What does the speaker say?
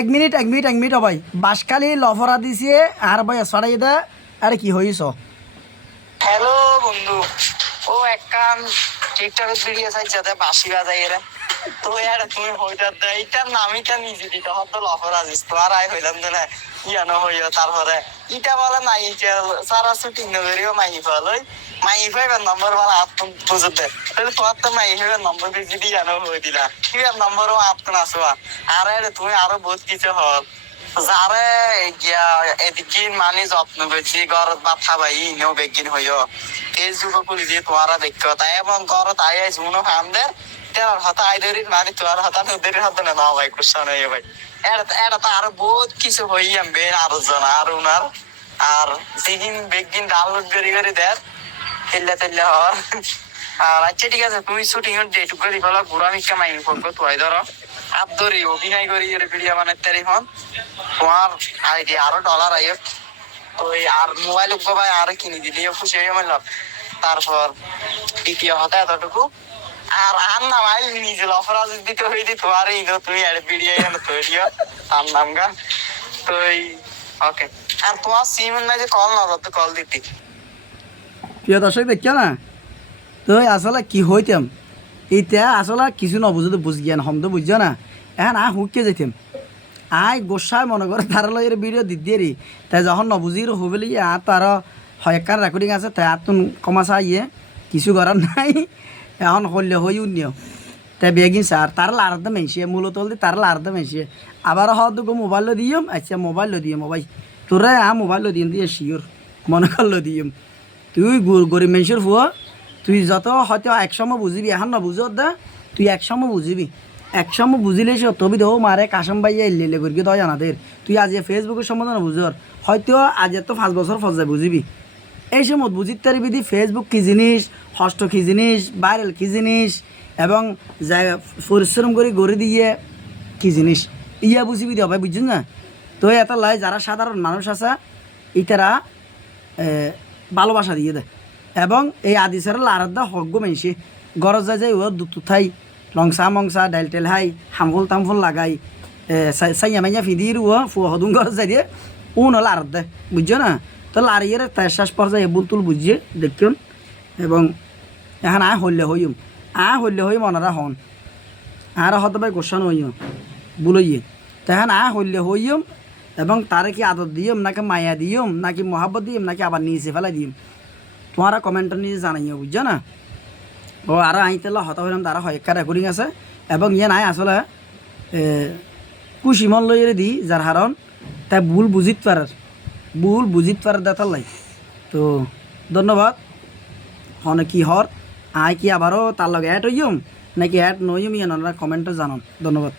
এক মিনিট ভাই বাসখালি লফরা দিছে আর ভাই ছড়াই দা আরে কি হইছ হ্যালো বন্ধু ও একখান টিকটকের ভিডিও চাইছে বাসি বাজাই এরা তো यार তুমি হইতা এইটার নামইটা নিজে দিতে হতো লফর আজিস তো আর আই হইলাম না ইয়ানো হইও তারপরে ইটা বলে নাই সারা শুটিং নগরিও মাই ফলই মাই ফাইবার নম্বর বলা আপন বুঝতে তাহলে তোমার তো মাই ফাইবার নম্বর দিয়ে দি জানো হই দিলা কি নম্বরও আপন আসবা আর তুমি আরো বহুত কিছু হল যারে গিয়া এদিকে মানে যত্ন করছি ঘরত ভাত খাবাই ইনেও বেগিন হইও এই যুবকুলি দিয়ে তোমারা দেখো তাই এবং ঘরত আই জুনো খামদের তেরার হাতে আইদেরির মানে তোমার হাতে নদীর হাতে না ভাই কুসান হয়ে ভাই এটা তো আরো বহুত কিছু হই আমবে আরো জন আর উনার আর যেদিন বেগিন ডাউনলোড করে দেয় তেল্লা তেল্লা হওয়ার আর আচ্ছা ঠিক আছে তুমি শুটিং এর ডেট করে ফেলো ঘুরামিকা মাইন করবো তুই ধরো আবদরি অভিনয় করি এর ভিডিও মানে তারি হন তোমার আইডি আরো ডলার আইও তো আর মোবাইল ভাই আরো কিনে দিলেও খুশি হয়ে গেল তারপর দ্বিতীয় হতে এতটুকু আর আর না ভাই নিজে অফার দিতে হয়ে দিত আর এই তুমি আর ভিডিও তৈরি আর নাম গা তো ওকে আর তোমার সিম না যে কল না তো কল দিতি প্রিয় দর্শক দেখ না তো আসলে কি হইতাম এইটা আসলে কিছু নবুঝতে বুঝ গিয়া হমদ বুঝছ না এখন হুককে যেতাম আই গোসাই মনে করে তার লয়ের ভিডিও দিদি তাই যখন নবুঝির হবেলি আর তার হয়কার রেকর্ডিং আছে তাই আর তুন কমাসা ইয়ে কিছু করার নাই এখন হলে হই উনিও তাই বেগিন স্যার তার লারদে মেনসিয়ে মূলত তার লারদে মেনসিয়ে আবার হয়তো মোবাইল দিম আচ্ছা মোবাইল দিম ভাই তোরা মোবাইল দিম দিয়ে শিওর মনে করলো দিম তুই গরিব মানুষের ফুয়া তুই যত হয়তো একসময় বুঝিবি এখন না বুঝত দা তুই একসময় বুঝিবি একসময় বুঝিলে সে তবি দেও মারে কাশম বাইয়া এলে করি তো জানাদের তুই আজ ফেসবুকের সম্বন্ধে না বুঝর হয়তো আজ তো 5 বছর ফজায় বুঝিবি এই সময় বুঝিতে পারবি দি ফেসবুক কী জিনিস হস্ত কী জিনিস ভাইরাল কী জিনিস এবং পরিশ্রম করে গড়ে দিয়ে কী জিনিস ইয়া বুঝিবি দেওয়া ভাই বুঝছেন না তো এত লাই যারা সাধারণ মানুষ আছে ইতারা ভালোবাসা দিয়ে দেয় এবং এই আদিসের লারাদা হগ্য মেশে গরজ যায় ও দুটো থাই লংসা মংসা ডাইল টেল হাই হামফুল তামফুল লাগাই সাইয়া মাইয়া ফিদির ও ফুয়া হদুন গরজ যাই দিয়ে উন লারাদ দেয় বুঝছো না তো লারিয়ের তার শ্বাস পর্যায়ে বুলতুল বুঝিয়ে দেখুন এবং এখন হইলে হই মনারা হন আর হয়তো ভাই গোসান হইম বুলইয়ে তখন হইলে হইম এবং তারে কি আদর দিম নাকি মায়া দিম নাকি মহাব্বত দিম নাকি আবার নিচে ফেলাই দিম তোমারা কমেন্টটা নিজে জানাইও বুঝছো না ও আর আইতেলা হতা হইলাম তারা হয়কা রেকর্ডিং আছে এবং ইয়ে নাই আসলে কুশিমন লইয়ে দি যার হারণ তাই ভুল বুঝিত পারার দেখার লাই তো ধন্যবাদ হনে কি হর আই কি আবারও তার লগে অ্যাড হইম নাকি অ্যাড নইম ইয়ে কমেন্টে জানান ধন্যবাদ।